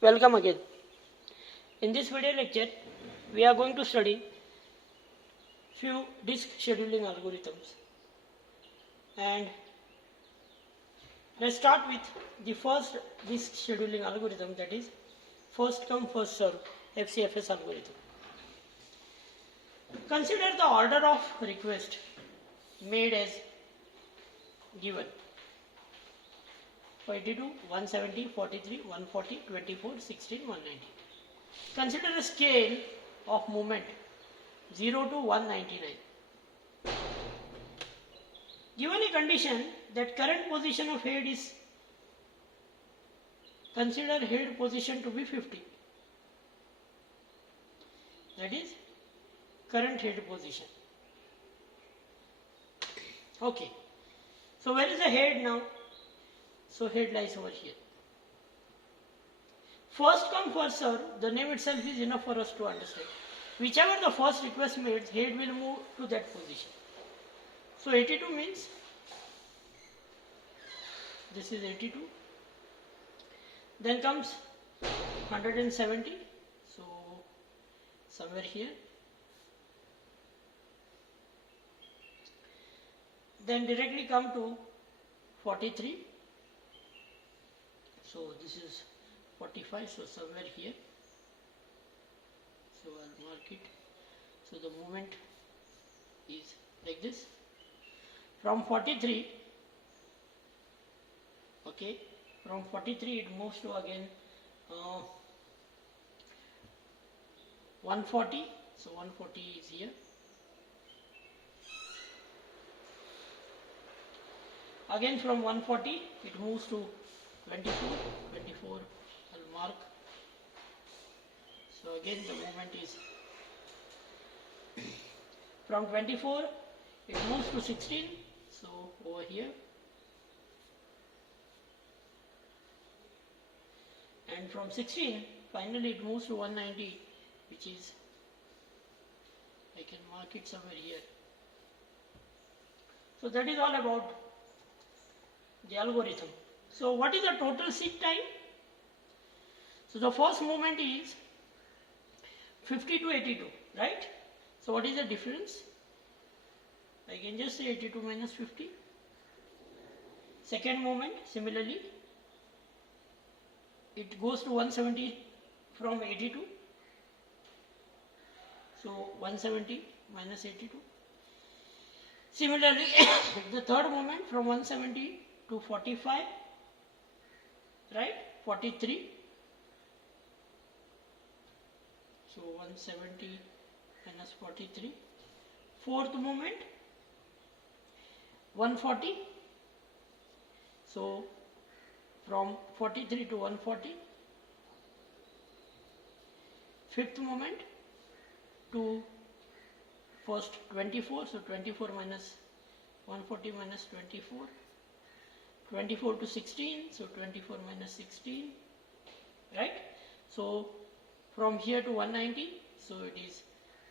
Welcome again. In this video lecture, we are going to study few disk scheduling algorithms. And let's start with the first disk scheduling algorithm, that is first come first serve FCFS algorithm. Consider the order of request made as given: 82, 170, 43, 140, 24, 16, 190. Consider a scale of movement 0 to 199. Given a condition that current position of head is, consider head position to be 50. That is current head position. Okay. So where is the head now? So head lies over here. First come first serve, the name itself is enough for us to understand. Whichever the first request made, head will move to that position. So 82 means this is 82. Then comes 170. So somewhere here. Then directly come to 43. So this is 45, so somewhere here. So I'll mark it. So the movement is like this. From 43, okay, from 43 it moves to again 140. So 140 is here. Again from 140 it moves to 24, I'll mark. So again the movement is from 24 it moves to 16, so over here, and from 16 finally it moves to 190, which is, I can mark it somewhere here. So that is all about the algorithm. So what is the total seek time? So the first movement is 50 to 82, right? So what is the difference? I can just say 82 minus 50. Second movement, similarly, it goes to 170 from 82. So 170 minus 82. Similarly, the third movement from 170 to 45, right? 43. So 170 minus 43. Fourth movement 140. So from 43 to 140. Fifth movement to first 24. So 24 minus 140 minus 24. 24 to 16, so 24 minus 16, right? So from here to 190, so it is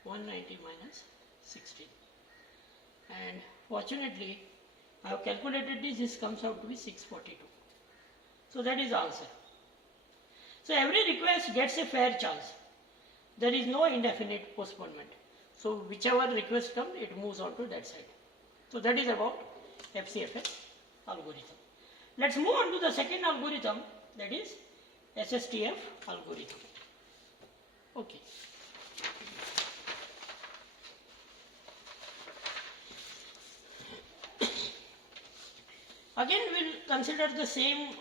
190 minus 16. And fortunately, I have calculated this comes out to be 642. So that is the answer. So every request gets a fair chance. There is no indefinite postponement. So whichever request comes, it moves on to that side. So that is about FCFS algorithm. Let's move on to the second algorithm, that is SSTF algorithm. Okay. Again we will consider the same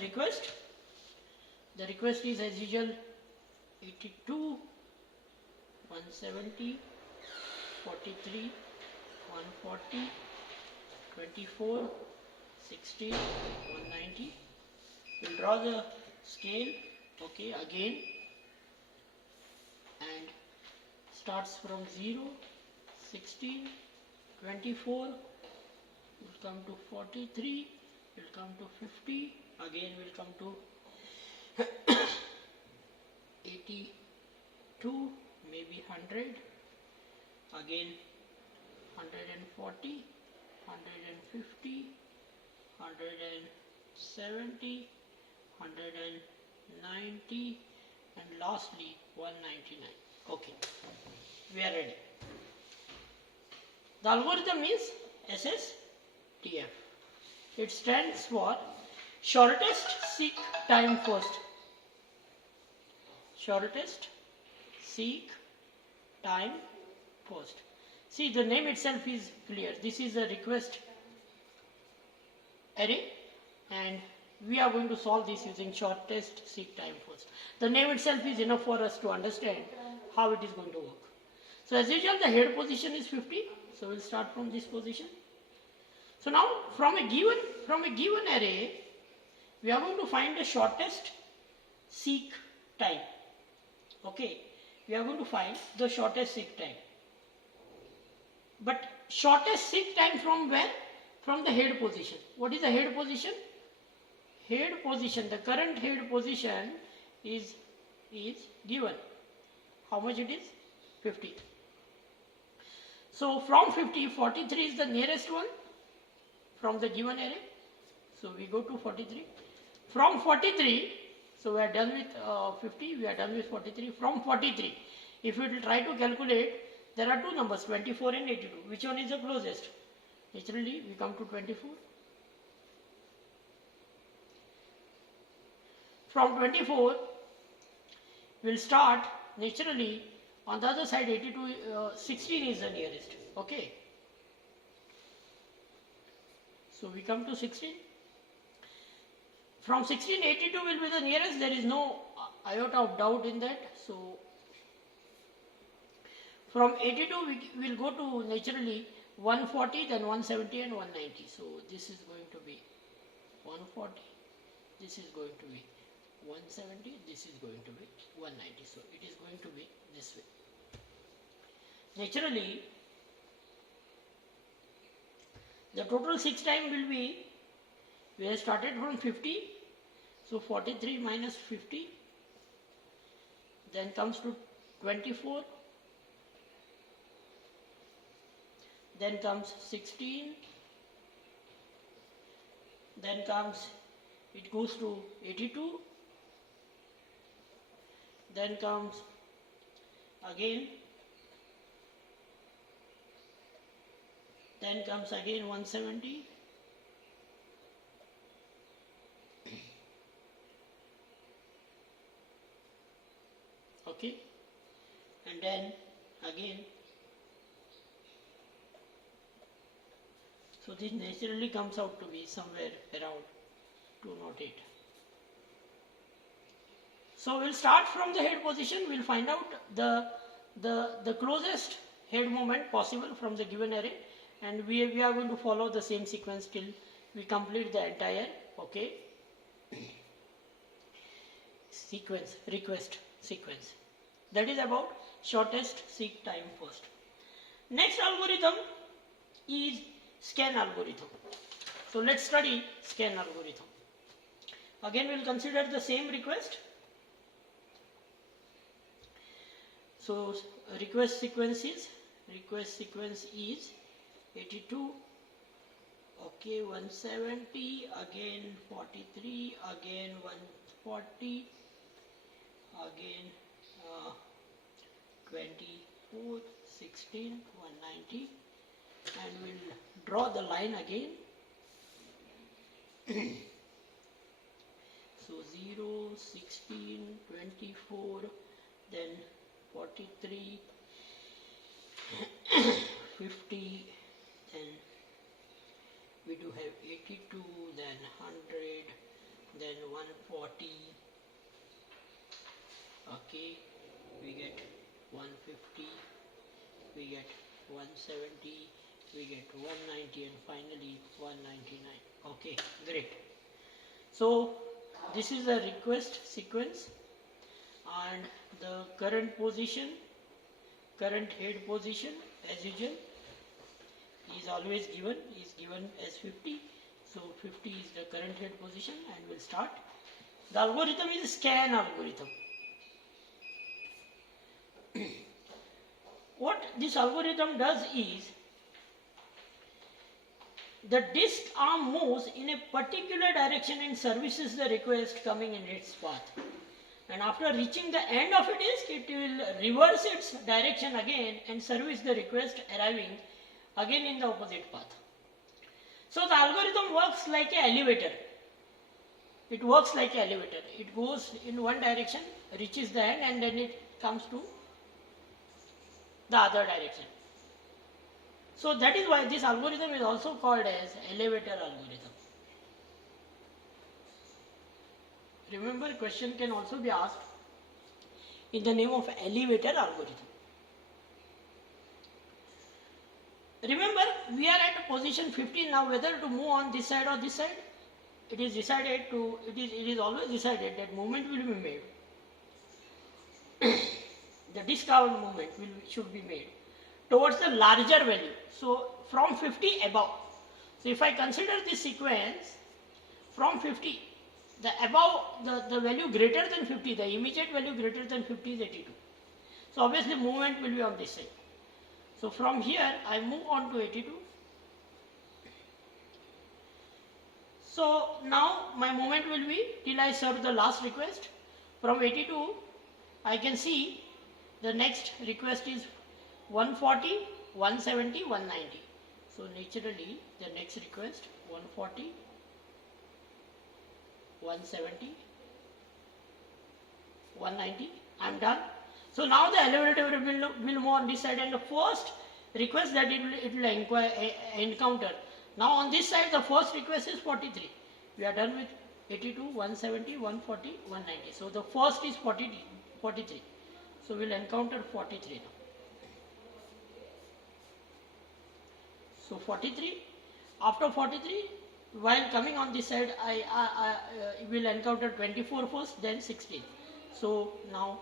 request. The request is as usual 82, 170, 43, 140, 24, 16, 190. We'll draw the scale, okay, again, and starts from 0, 16, 24, will come to 43, will come to 50, again will come to 82, maybe 100, again 140, 150, 170, 190, 190, and lastly 199. Okay, we are ready. The algorithm is SSTF. It stands for shortest seek time first. Shortest seek time first. See, the name itself is clear. This is a request array, and we are going to solve this using shortest seek time first. The name itself is enough for us to understand how it is going to work. So as usual, the head position is 50. So we'll start from this position. So now from a given array, we are going to find the shortest seek time. Okay, we are going to find the shortest seek time. But shortest seek time from where? From the head position. What is the head position? Head position, the current head position is given. How much it is? 50. So from 50, 43 is the nearest one from the given array. So we go to 43. From 43, so we are done with 50, we are done with 43. From 43, if we will try to calculate, there are two numbers, 24 and 82. Which one is the closest? Naturally, we come to 24. From 24, we will start naturally on the other side 82, 16 is the nearest. Okay. So we come to 16. From 16, 82 will be the nearest. There is no iota of doubt in that. So from 82 we will go to naturally 140, then 170 and 190. So this is going to be 140. This is going to be 170. This is going to be 190. So it is going to be this way. Naturally, the total seek time will be, we have started from 50, so 43 minus 50, then comes to 24, then comes 16, then comes, it goes to 82, then comes again, then comes again 170, okay, and then again, so this naturally comes out to be somewhere around 208. So we'll start from the head position. We'll find out the closest head moment possible from the given array, and we are going to follow the same sequence till we complete the entire, okay, sequence, request sequence. That is about shortest seek time first. Next algorithm is scan algorithm. So let's study scan algorithm. Again, we'll consider the same request. So request sequence is 82, okay, 170, again 43, again 140, again 24, 16, 190, and we'll draw the line again. So 0, 16, 24, then 43, 50, then we do have 82, then 100, then 140, okay, we get 150, we get 170, we get 190, and finally 199. Okay, great. So this is a request sequence, and the current position, current head position as usual is always given, as 50. So 50 is the current head position, and we'll start. The algorithm is scan algorithm. What this algorithm does is, the disk arm moves in a particular direction and services the request coming in its path. and after reaching the end of a disk, it will reverse its direction again and service the request arriving again in the opposite path. So the algorithm works like an elevator. It works like an elevator. It goes in one direction, reaches the end, and then it comes to the other direction. So that is why this algorithm is also called as elevator algorithm. Remember, question can also be asked in the name of elevator algorithm. Remember, we are at position 15 now, whether to move on this side or this side. It is decided to, it is always decided that movement will be made. The disk arm movement should be made towards the larger value. So from 50 above. So if I consider this sequence from 50, the above, the value greater than 50, the immediate value greater than 50 is 82. So obviously movement will be on this side. So from here I move on to 82. So now my movement will be till I serve the last request. From 82 I can see the next request is 140, 170, 190. So naturally the next request 140, 170, 190. I am done. So now the elevator will move on this side, and the first request that it will encounter. Now on this side the first request is 43. We are done with 82, 170, 140, 190. So the first is 43. So we will encounter 43 now. So 43. After 43, while coming on this side, I will encounter 24 first, then 16. So now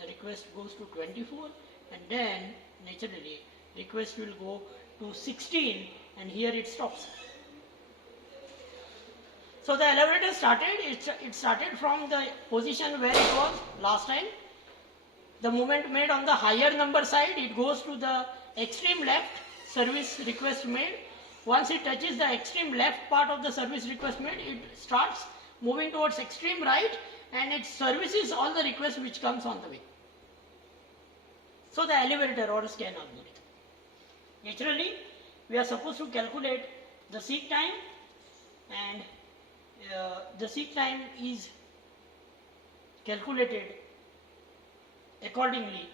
the request goes to 24, and then naturally request will go to 16, and here it stops. So the elevator started, it started from the position where it was last time. The movement made on the higher number side, it goes to the extreme left, service request made. Once it touches the extreme left part of the service request made, it starts moving towards extreme right, and it services all the requests which comes on the way. So the elevator or scan algorithm. Naturally, we are supposed to calculate the seek time, and the seek time is calculated accordingly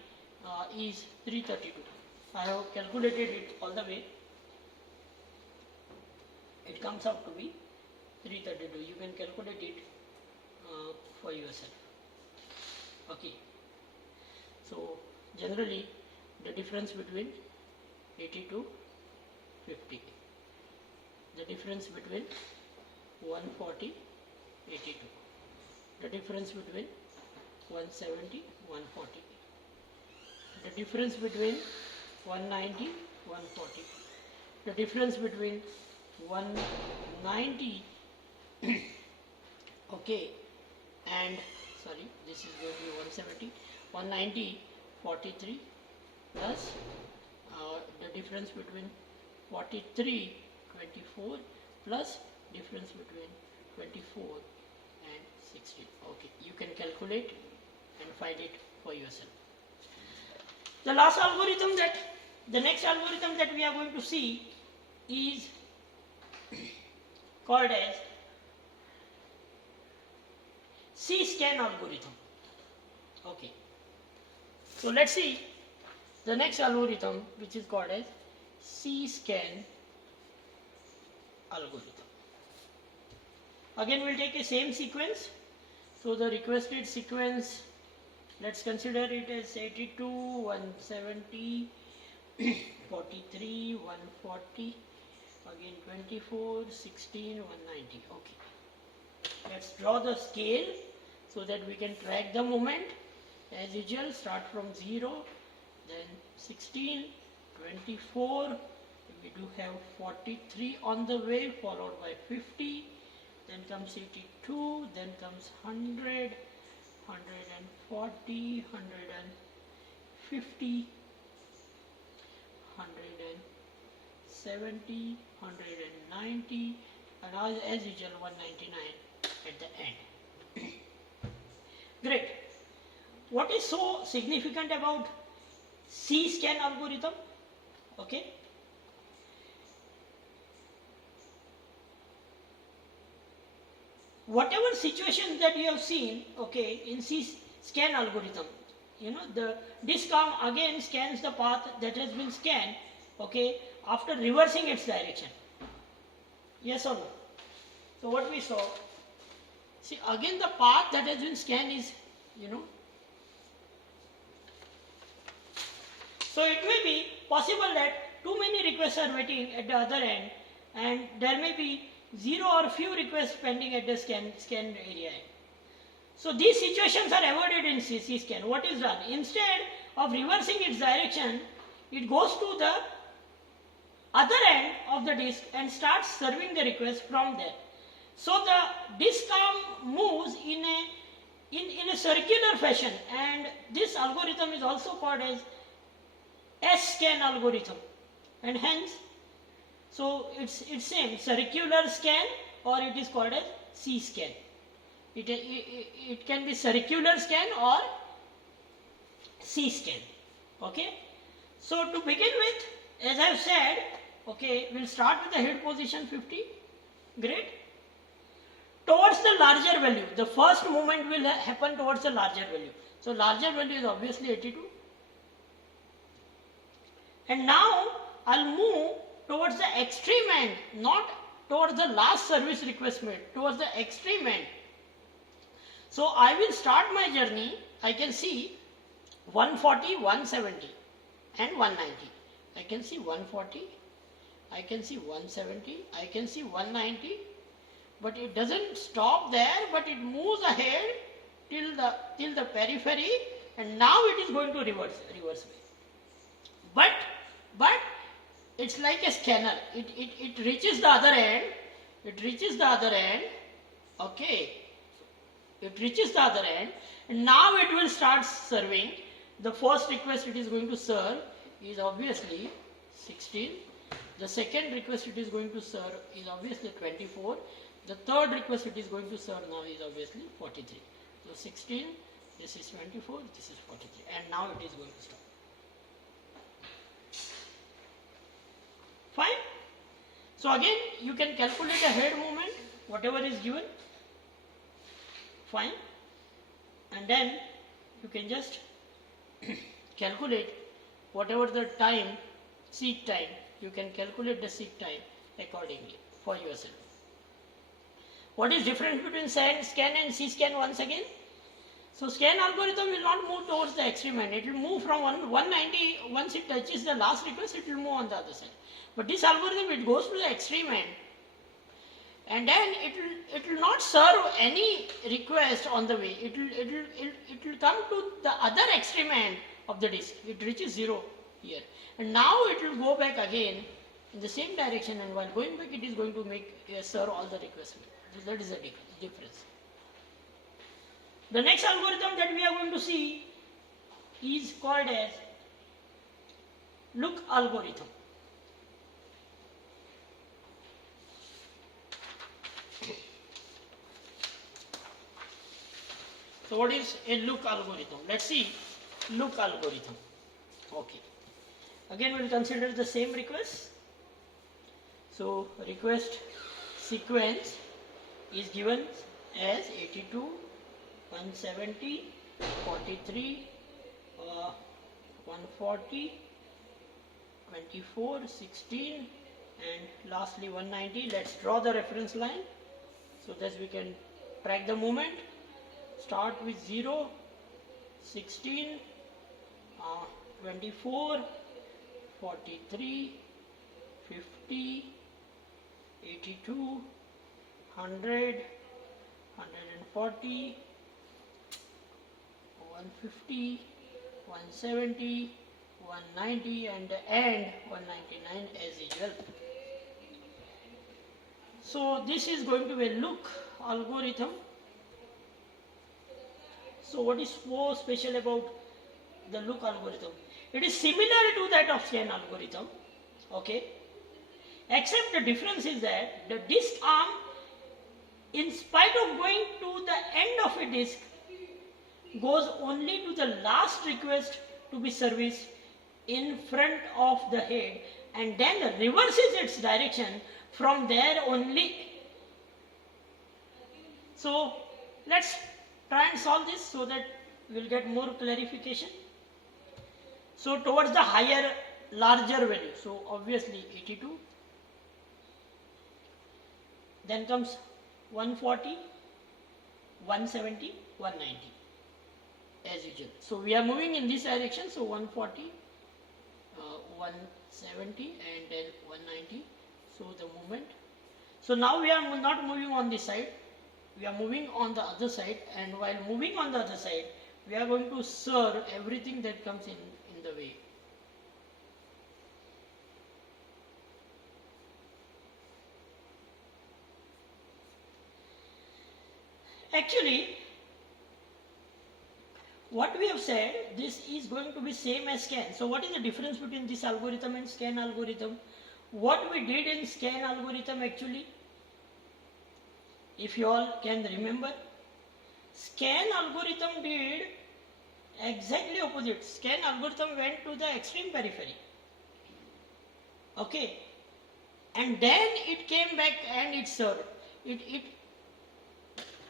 is 332. I have calculated it all the way. It comes out to be 332. You can calculate it for yourself. Okay. So generally the difference between 80 to 50. The difference between 140, 82. The difference between 170, 140. The difference between 190, 140. The difference between 190 okay, and sorry, this is going to be 170, 190, 43 plus the difference between 43, 24 plus difference between 24 and 16. Okay, you can calculate and find it for yourself. The last algorithm the next algorithm that we are going to see is called as C-scan algorithm. Okay. So let's see the next algorithm, which is called as C-scan algorithm. Again, we'll take a same sequence. So the requested sequence, let's consider it as 82, 170, 43, 140, again 24, 16, 190. Okay. Let's draw the scale so that we can track the moment. As usual, start from 0, then 16, 24, we do have 43 on the way, followed by 50, then comes 82, then comes 100, 140, 150, 170, 190, and as usual 199 at the end. Great. What is so significant about C-scan algorithm? Okay. Whatever situation that you have seen, okay, in C-scan algorithm, the disk arm again scans the path that has been scanned, okay, after reversing its direction. Yes or no? So what we saw, see again the path that has been scanned is, so it may be possible that too many requests are waiting at the other end, and there may be zero or few requests pending at the scan area. So these situations are avoided in C-scan. What is done? Instead of reversing its direction, it goes to the other end of the disk and starts serving the request from there. So the disk arm moves in a circular fashion, and this algorithm is also called as S-scan algorithm, and hence, so it's same, circular scan, or it is called as C-scan. It can be circular scan or C-scan. Okay. So to begin with, as I have said, okay, we'll start with the head position 50. Great. Towards the larger value, the first movement will happen towards the larger value. So larger value is obviously 82. And now I'll move towards the extreme end, not towards the last service request made, towards the extreme end. So I will start my journey. I can see 140, 170 and 190. I can see 140, I can see 170, I can see 190, but it doesn't stop there, but it moves ahead till the periphery, and now it is going to reverse way. But it's like a scanner. It reaches the other end. Okay. It reaches the other end, and now it will start serving. The first request it is going to serve is obviously 16. The second request it is going to serve is obviously 24. The third request it is going to serve now is obviously 43. So 16, this is 24, this is 43, and now it is going to stop. Fine. So again, you can calculate the head movement, whatever is given. Fine. And then you can just calculate whatever the time, seek time, you can calculate the seek time accordingly for yourself. What is difference between scan and C-scan once again? So scan algorithm will not move towards the extreme end. It will move from 190, once it touches the last request, it will move on the other side. But this algorithm, it goes to the extreme end, and then it will not serve any request on the way. It will come to the other extreme end of the disk. It reaches 0 here, and now it will go back again in the same direction, and while going back, it is going to serve all the requests. That is the difference. The next algorithm that we are going to see is called as look algorithm. So what is a look algorithm? Let's see look algorithm. Okay. Again, we will consider the same request. So request sequence is given as 82, 170, 43, 140, 24, 16, and lastly 190. Let's draw the reference line so that we can track the movement. Start with 0, 16, 24, 43, 50, 82, 100, 140, 150, 170, 190, and the end 199 as usual. So this is going to be a look algorithm. So what is so special about the look algorithm? It is similar to that of scan algorithm, okay, except the difference is that the disk arm, in spite of going to the end of a disk, goes only to the last request to be serviced in front of the head and then reverses its direction from there only. So let's try and solve this so that we'll get more clarification. So towards the higher, larger value, so obviously 82, then comes 140, 170, 190 as usual. So we are moving in this direction, so 140, 170 and then 190, so the movement. So now we are not moving on this side, we are moving on the other side, and while moving on the other side, we are going to serve everything that comes in the way. Actually, what we have said, this is going to be same as scan. So what is the difference between this algorithm and scan algorithm? What we did in scan algorithm actually, if you all can remember, scan algorithm did exactly opposite. Scan algorithm went to the extreme periphery. Okay. And then it came back and it served.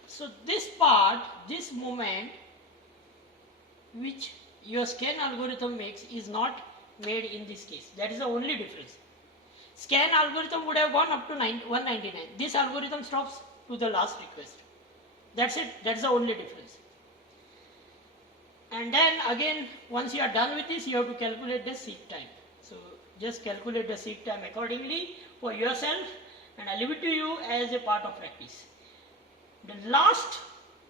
So this part, this movement which your scan algorithm makes is not made in this case. That is the only difference. Scan algorithm would have gone up to 199. This algorithm stops to the last request. That's it. That's the only difference. And then again, once you are done with this, you have to calculate the seek time. So just calculate the seek time accordingly for yourself, and I leave it to you as a part of practice. The last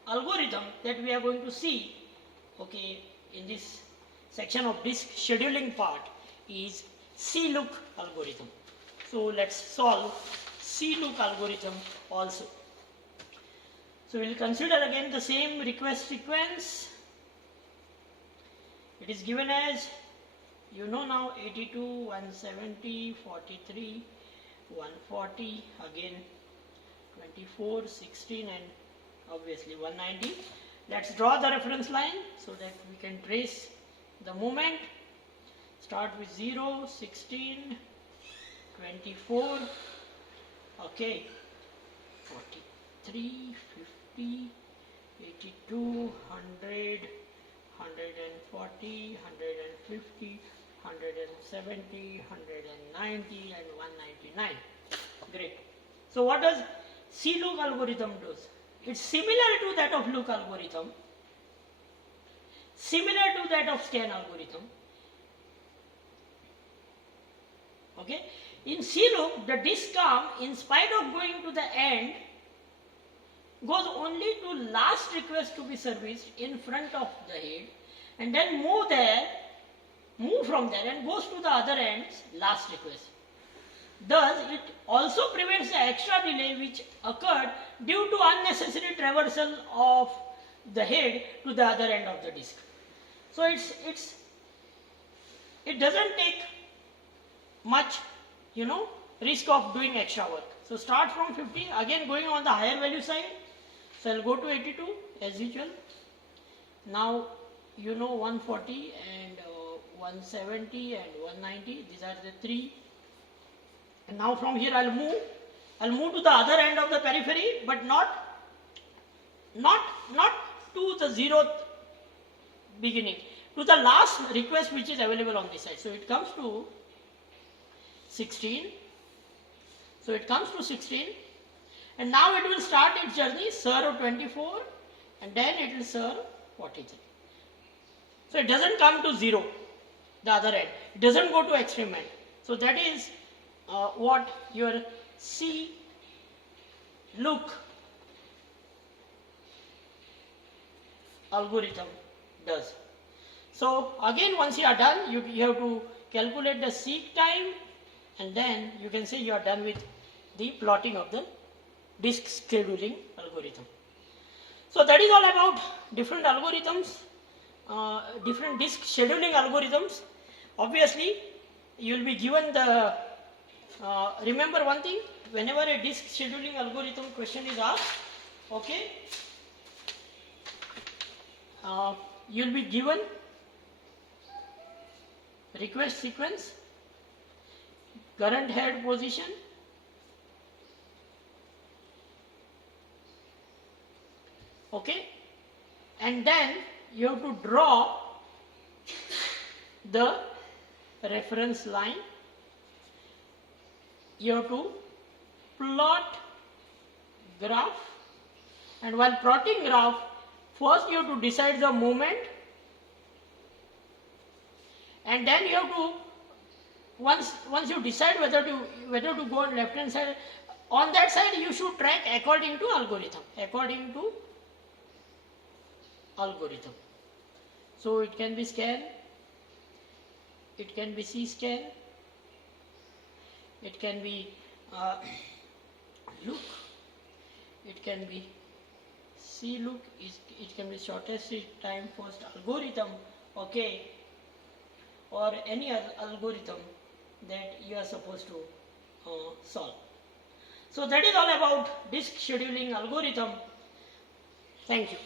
algorithm that we are going to see, okay, in this section of disk scheduling part is CLOOK algorithm. So let's solve CLOOK algorithm also. So we will consider again the same request sequence. It is given as, you know now, 82, 170, 43, 140, again 24, 16 and obviously 190. Let's draw the reference line so that we can trace the movement. Start with 0, 16, 24, okay, 43, 50, 82, 100, 140, 150, 170, 190 and 199. Great. So what does CLOOK algorithm do? It's similar to that of LOOK algorithm, similar to that of scan algorithm. Okay. In CLOOK, the disk arm, in spite of going to the end, goes only to last request to be serviced in front of the head, and then move from there and goes to the other end's last request. Thus, it also prevents the extra delay which occurred due to unnecessary traversal of the head to the other end of the disk. So it doesn't take much, risk of doing extra work. So start from 50, again going on the higher value side. So I'll go to 82 as usual. Now 140 and 170 and 190. These are the three. And now from here I'll move to the other end of the periphery, but not to the zeroth beginning, to the last request which is available on this side. So it comes to 16. So it comes to 16, and now it will start its journey, serve 24, and then it will serve 43. So it doesn't come to 0, the other end. It doesn't go to extreme end. So that is what your CLOOK algorithm does. So again, once you are done, you have to calculate the seek time, and then you can say you are done with the plotting of the disk scheduling algorithm. So that is all about different algorithms, different disk scheduling algorithms. Obviously, you will be given the, remember one thing, whenever a disk scheduling algorithm question is asked, okay, you'll be given request sequence, current head position, okay, and then you have to draw the reference line. You have to plot graph, and while plotting graph, first you have to decide the moment, and then you have to, once you decide whether to go on left hand side, on that side you should track according to algorithm. So it can be scan, it can be C scan, it can be look, it can be C look, it can be shortest time first algorithm, okay, or any other algorithm that you are supposed to solve. So that is all about disk scheduling algorithm. Thank you.